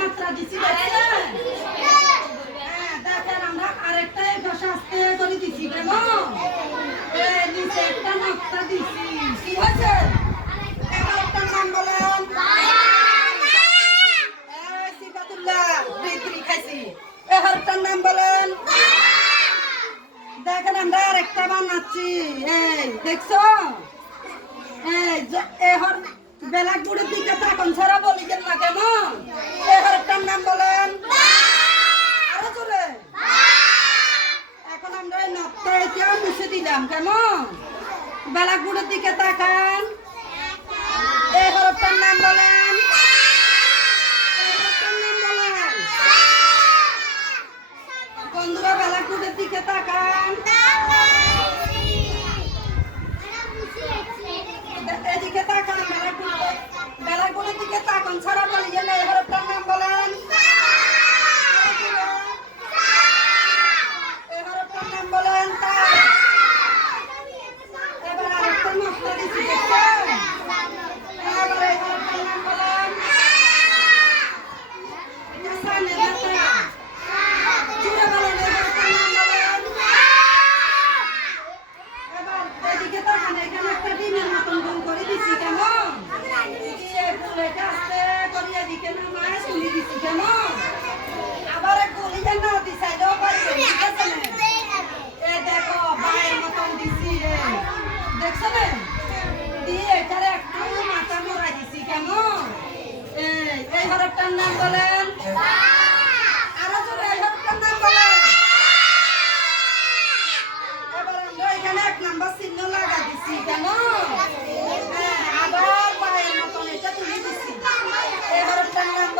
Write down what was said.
মাত্রা দিছি দেখছেন? দেখেন আমরা আরেকটা ভাষা আস্তে করে দিছি কেমন? নিচে একটা মাত্রা দিছি কি হয়েছে? এবার একটা নাম বলেন। সিফাতুল্লাহ বিক্রি খাইছি। এবার একটা নাম বলেন। দেখেন আমরা আরেকটা বানাচ্ছি। এই দেখছো? এহর বেলাগুড়ির দিকে তখন ছাড়া বলি কেন না কেমন? এহর একটার নাম বলেন। আরো জোরে। এখন আমরা এই নকটা এটা মুছে দিলাম কেমন? বেলাগুড়ির দিকে তাকান। এহর একটার নাম বলেন। বন্ধুরা বেলাগুড়ির দিকে তাকান। এদিকে তাকান বেলাগুড়ির দিকে তাকান ছাড়া বলি না। এবার আপনার নাম বলেন। এবার আপনার নাম বলেন। এবার আরেকটা মশলা দিচ্ছি দেখছেন? এবার আপনার নাম বলেন। এটা সামনে জুড়ে বলেন। এবার আপনার নাম বলেন। এবার এদিকে তাকান এখানে একটা ডিমের মতন গোল করে দিচ্ছি কেমন? ফুলেটা আস্তে করিয়া দিকে নামায় শুনি দিচ্ছি কেমন? আবার গলিটা না দিছাইলেও পারবে ঠিক আছে না? এ দেখো বায়ের মতন দিছি রে দেখছো না? দিয়ে এটারে একটু মাথা মরাই দিছি কেমন? এই হরফটার নাম বলেন। আরো জোরে এই হরফটার নাম বলেন। এবার আমরা এখানে 1 নাম্বার চিহ্ন লাগা দিছি কেমন? আবার বায়ের মতন এটা তুলে দিছি। এই হরফটার নাম